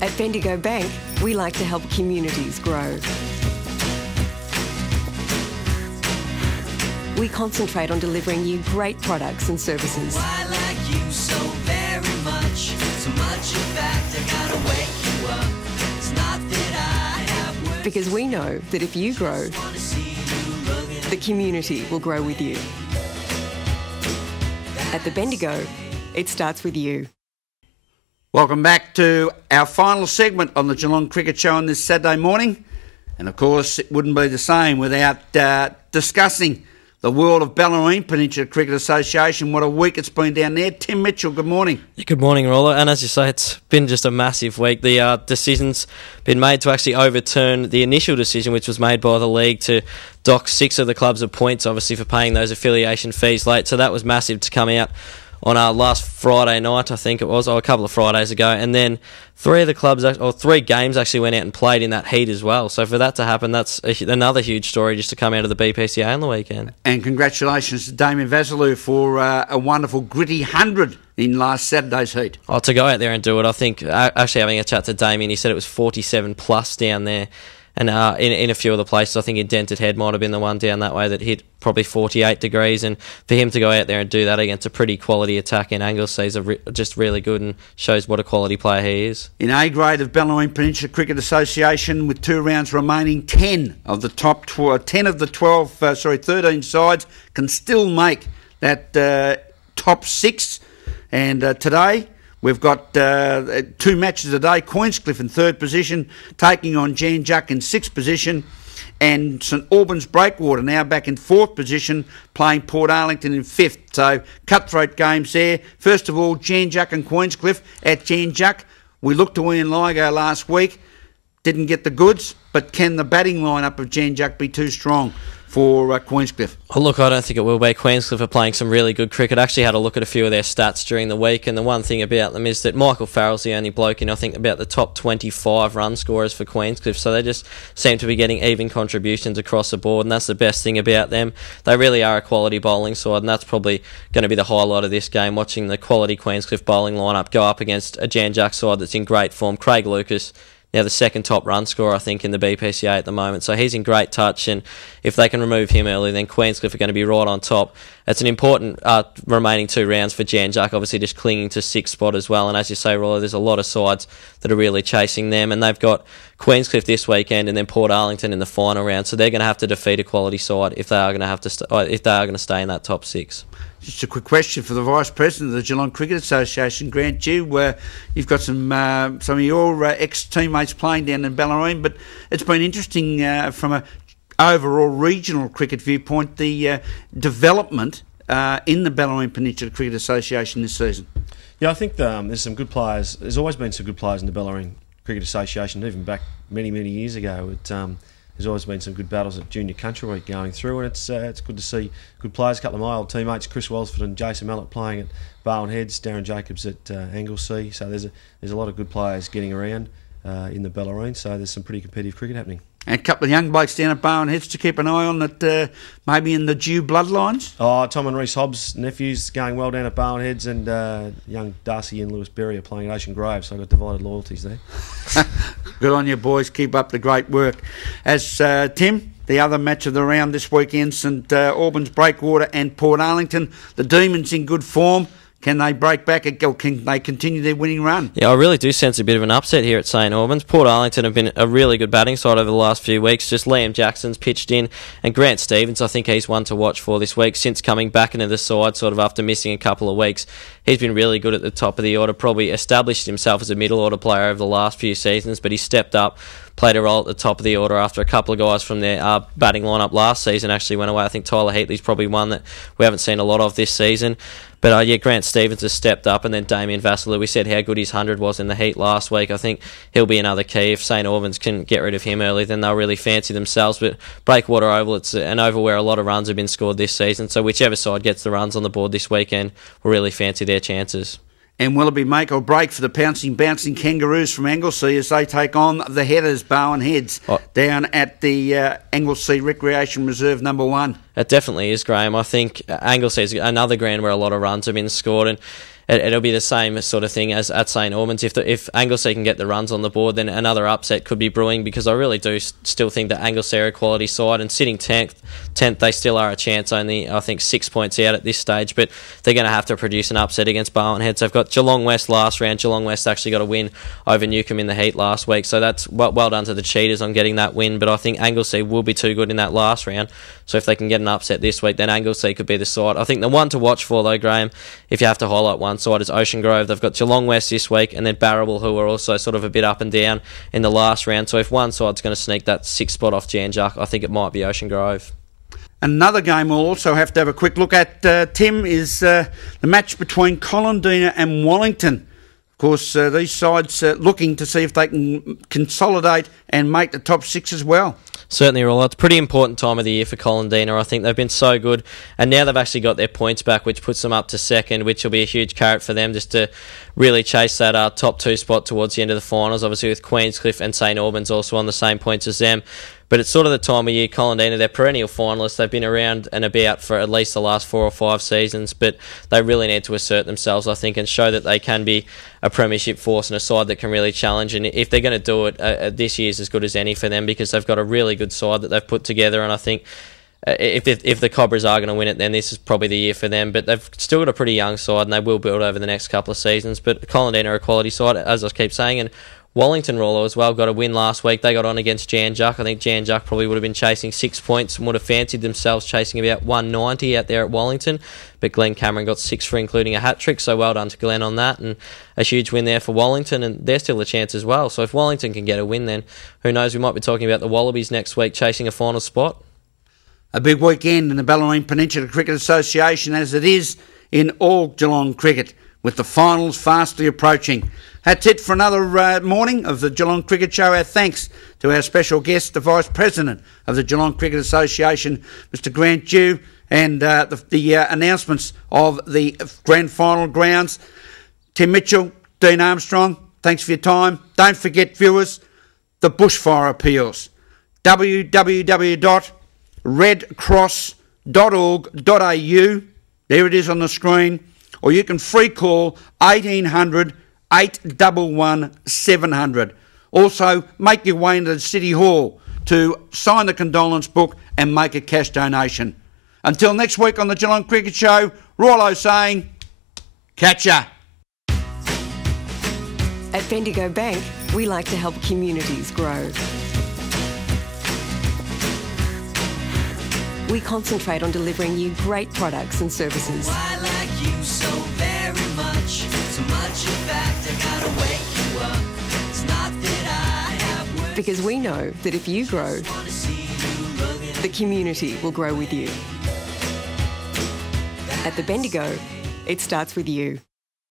At Bendigo Bank, we like to help communities grow. We concentrate on delivering you great products and services. I like you so very much. So much, in fact, I gotta wake you up. It's not that I have words. Because we know that if you grow, the community will grow with you. At the Bendigo, it starts with you. Welcome back to our final segment on the Geelong Cricket Show on this Saturday morning. And of course, it wouldn't be the same without discussing the world of Bellarine Peninsula Cricket Association. What a week it's been down there. Tim Mitchell, good morning. Yeah, good morning, Roller. And as you say, it's been just a massive week. The decision's been made to actually overturn the initial decision, which was made by the league to dock 6 of the clubs of points, obviously, for paying those affiliation fees late. So that was massive to come out on our last Friday night, I think it was, or a couple of Fridays ago. And then 3 games actually went out and played in that heat as well. So for that to happen, that's another huge story just to come out of the BPCA on the weekend. And congratulations to Damien Vassalou for a wonderful gritty 100 in last Saturday's heat. Oh, to go out there and do it, I think, actually having a chat to Damien, he said it was 47 plus down there. And in a few of the places, I think Indented Head might have been the one down that way that hit probably 48 degrees. And for him to go out there and do that against a pretty quality attack in Anglesea is just really good and shows what a quality player he is. In A grade of Bellarine Peninsula Cricket Association, with 2 rounds remaining, 10 of the 13 sides can still make that top 6. And today, we've got 2 matches a day. Queenscliff in 3rd position, taking on Jan Juck in 6th position. And St Albans Breakwater now back in 4th position, playing Port Arlington in 5th. So cutthroat games there. First of all, Jan Juck and Queenscliff. At Jan Juck, we looked to Ian Ligo last week. Didn't get the goods, but can the batting lineup of Jan Juck be too strong for Queenscliff? Oh, look, I don't think it will be. Queenscliff are playing some really good cricket. I actually had a look at a few of their stats during the week, and the one thing about them is that Michael Farrell's the only bloke in, I think, about the top 25 run scorers for Queenscliff, so they just seem to be getting even contributions across the board, and that's the best thing about them. They really are a quality bowling side, and that's probably going to be the highlight of this game, watching the quality Queenscliff bowling lineup go up against a Jan Juck side that's in great form. Craig Lucas, now the 2nd top run scorer, I think, in the BPCA at the moment. So he's in great touch, and if they can remove him early, then Queenscliff are going to be right on top. It's an important remaining 2 rounds for Jan Juck, obviously just clinging to 6th spot as well. And as you say, Roller, there's a lot of sides that are really chasing them, and they've got Queenscliff this weekend and then Port Arlington in the final round. So they're going to have to defeat a quality side if they are going to stay in that top 6. Just a quick question for the Vice President of the Geelong Cricket Association, Grant. You've got some of your ex-teammates playing down in Bellarine, but it's been interesting from an overall regional cricket viewpoint, the development in the Bellarine Peninsula Cricket Association this season. Yeah, I think there's some good players. There's always been some good players in the Bellarine Cricket Association, even back many, many years ago. There's always been some good battles at Junior Country Week going through, and it's good to see good players. A couple of my old teammates, Chris Welsford and Jason Mallett, playing at Barwon Heads, Darren Jacobs at Anglesea. So there's a lot of good players getting around in the Bellarine. So there's some pretty competitive cricket happening. And a couple of young blokes down at Barwon Heads to keep an eye on that, maybe in the due bloodlines. Oh, Tom and Reece Hobbs' nephews going well down at Barwon Heads, and young Darcy and Lewis Berry are playing at Ocean Grove, so I've got divided loyalties there. Good on you, boys. Keep up the great work. As Tim, the other match of the round this weekend, St Albans Breakwater and Port Arlington. The Demons in good form. Can they break back? Can they continue their winning run? Yeah, I really do sense a bit of an upset here at St Albans. Port Arlington have been a really good batting side over the last few weeks. Just Liam Jackson's pitched in, and Grant Stevens, I think he's one to watch for this week. Since coming back into the side, sort of after missing a couple of weeks, he's been really good at the top of the order, probably established himself as a middle order player over the last few seasons, but he stepped up, played a role at the top of the order after a couple of guys from their batting lineup last season actually went away. I think Tyler Heatley's probably one that we haven't seen a lot of this season. But Grant Stevens has stepped up, and then Damien Vassalou, we said how good his 100 was in the heat last week. I think he'll be another key. If St Albans can get rid of him early, then they'll really fancy themselves. But Breakwater Oval, it's an oval where a lot of runs have been scored this season, so whichever side gets the runs on the board this weekend will really fancy their chances. And will it be make or break for the pouncing, bouncing Kangaroos from Anglesea as they take on the Headers, Barwon Heads, down at the Anglesea Recreation Reserve number 1? It definitely is, Graham. I think Anglesea is another ground where a lot of runs have been scored, and it'll be the same sort of thing as at St Albans. If Anglesea can get the runs on the board, then another upset could be brewing, because I really do still think that Anglesea are a quality side, and sitting 10th, they still are a chance, only I think 6 points out at this stage, but they're going to have to produce an upset against Barwon Heads. They've got Geelong West last round. Geelong West actually got a win over Newcombe in the heat last week, so that's well done to the Cheetahs on getting that win, but I think Anglesea will be too good in that last round, so if they can get an upset this week, then Anglesea could be the side. I think the one to watch for, though, Graham, if you have to highlight one side, is Ocean Grove. They've got Geelong West this week, and then Barrable, who are also sort of a bit up and down in the last round. So if one side's going to sneak that 6th spot off Jan Juck, I think it might be Ocean Grove. Another game we'll also have to have a quick look at, Tim, is the match between Colandina and Wellington. Of course, these sides looking to see if they can consolidate and make the top 6 as well. Certainly, Rolla. It's a pretty important time of the year for Colandina. I think they've been so good, and now they've actually got their points back, which puts them up to 2nd, which will be a huge carrot for them just to really chase that top 2 spot towards the end of the finals, obviously with Queenscliff and St Albans also on the same points as them. But it's sort of the time of year, Colandina, they're perennial finalists. They've been around and about for at least the last 4 or 5 seasons, but they really need to assert themselves, I think, and show that they can be a premiership force and a side that can really challenge. And if they're going to do it, this year's as good as any for them, because they've got a really good side that they've put together, and I think if the Cobras are going to win it, then this is probably the year for them. But they've still got a pretty young side, and they will build over the next couple of seasons. But Colandina are a quality side, as I keep saying, and Wellington Roller as well got a win last week. They got on against Jan Juck. I think Jan Juck probably would have been chasing 6 points and would have fancied themselves chasing about 190 out there at Wellington. But Glenn Cameron got 6 for including a hat-trick, so well done to Glenn on that. And a huge win there for Wellington, and they're still a chance as well. So if Wellington can get a win, then who knows, we might be talking about the Wallabies next week chasing a final spot. A big weekend in the Bellarine Peninsula Cricket Association, as it is in all Geelong cricket, with the finals fastly approaching. That's it for another morning of the Geelong Cricket Show. Our thanks to our special guest, the Vice President of the Geelong Cricket Association, Mr Grant Dew, and the announcements of the grand final grounds. Tim Mitchell, Dean Armstrong, thanks for your time. Don't forget, viewers, the bushfire appeals. www.redcross.org.au. There it is on the screen. Or you can free call 1800 811 700. Also, make your way into the City Hall to sign the condolence book and make a cash donation. Until next week on the Geelong Cricket Show, Rollo saying, catch ya. At Bendigo Bank, we like to help communities grow. We concentrate on delivering you great products and services. I like you so very much. So much, in fact, I gotta wake you up. It's not that I have words. Because we know that if you grow, Wanna see you rugged. the community will grow with you. At the Bendigo, it starts with you.